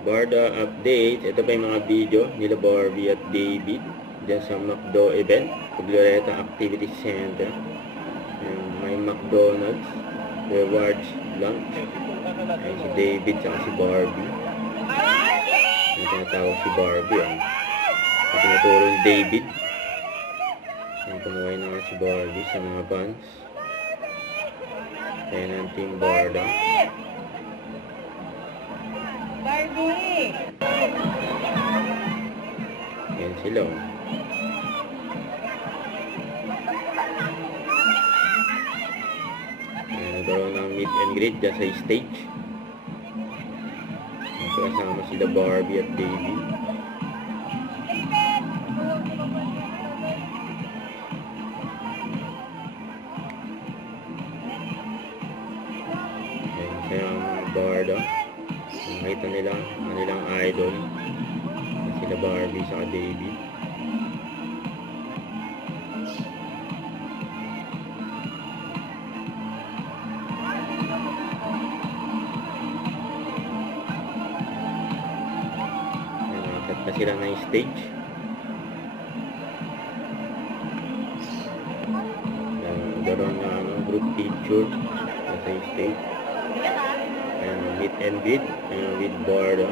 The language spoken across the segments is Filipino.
Barda update. Ito pa yung mga video nila Barbie at David dyan sa McDo event, Glorieta Activity Center. May McDonald's rewards lunch. Ay, si David at si Barbie. May tinatawag si Barbie. May tinuturo ni David. Kumuhay na nga si Barbie sa mga pants. Ayan ang Team Barda. Barbie! Ayan sila. Ayan, nagkaroon ng meet and greet dyan sa stage. Kasama sila Barbie at David. Ayan kaya ang Barda. Nakita nila kanilang idol. Sila Barbie sa David. Nakakit na sila ng stage. Nagkaroon na group picture sa stage. Meet and greet with Barda.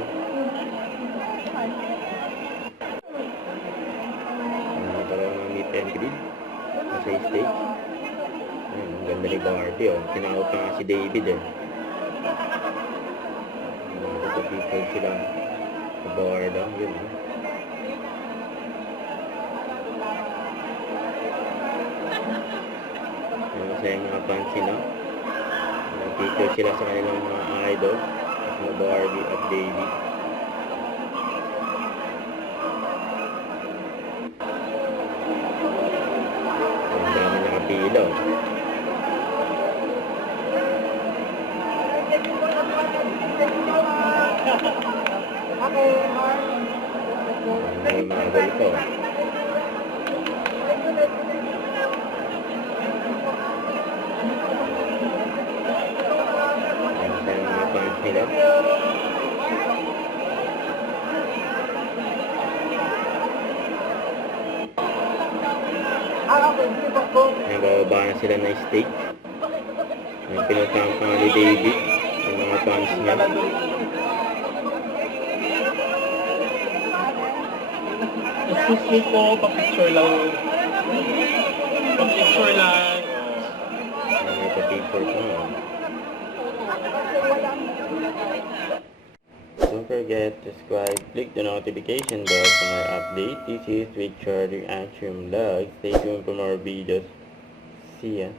Nagkaroon ng meet and greet sa stage. Ang ganda ni Barbie. Tinawag pa nga si David. Nagpapipod sila sa Barda. Yun. Masaya mga fans sila. Nag-picture sila sa kanilang mga idol, mga Barbie at David. Ang dami nakapila. May mga golpo. Nila. Nabababa na sila na stage. Pinuntahan pa ni David ang mga fans niya. Excuse me po, pa-picture lang. Pa-picture lang. May pa-picture pa. Don't forget to subscribe, click the notification bell for more updates. This is Richard Atrium Vlog. Stay tuned for more videos. See ya.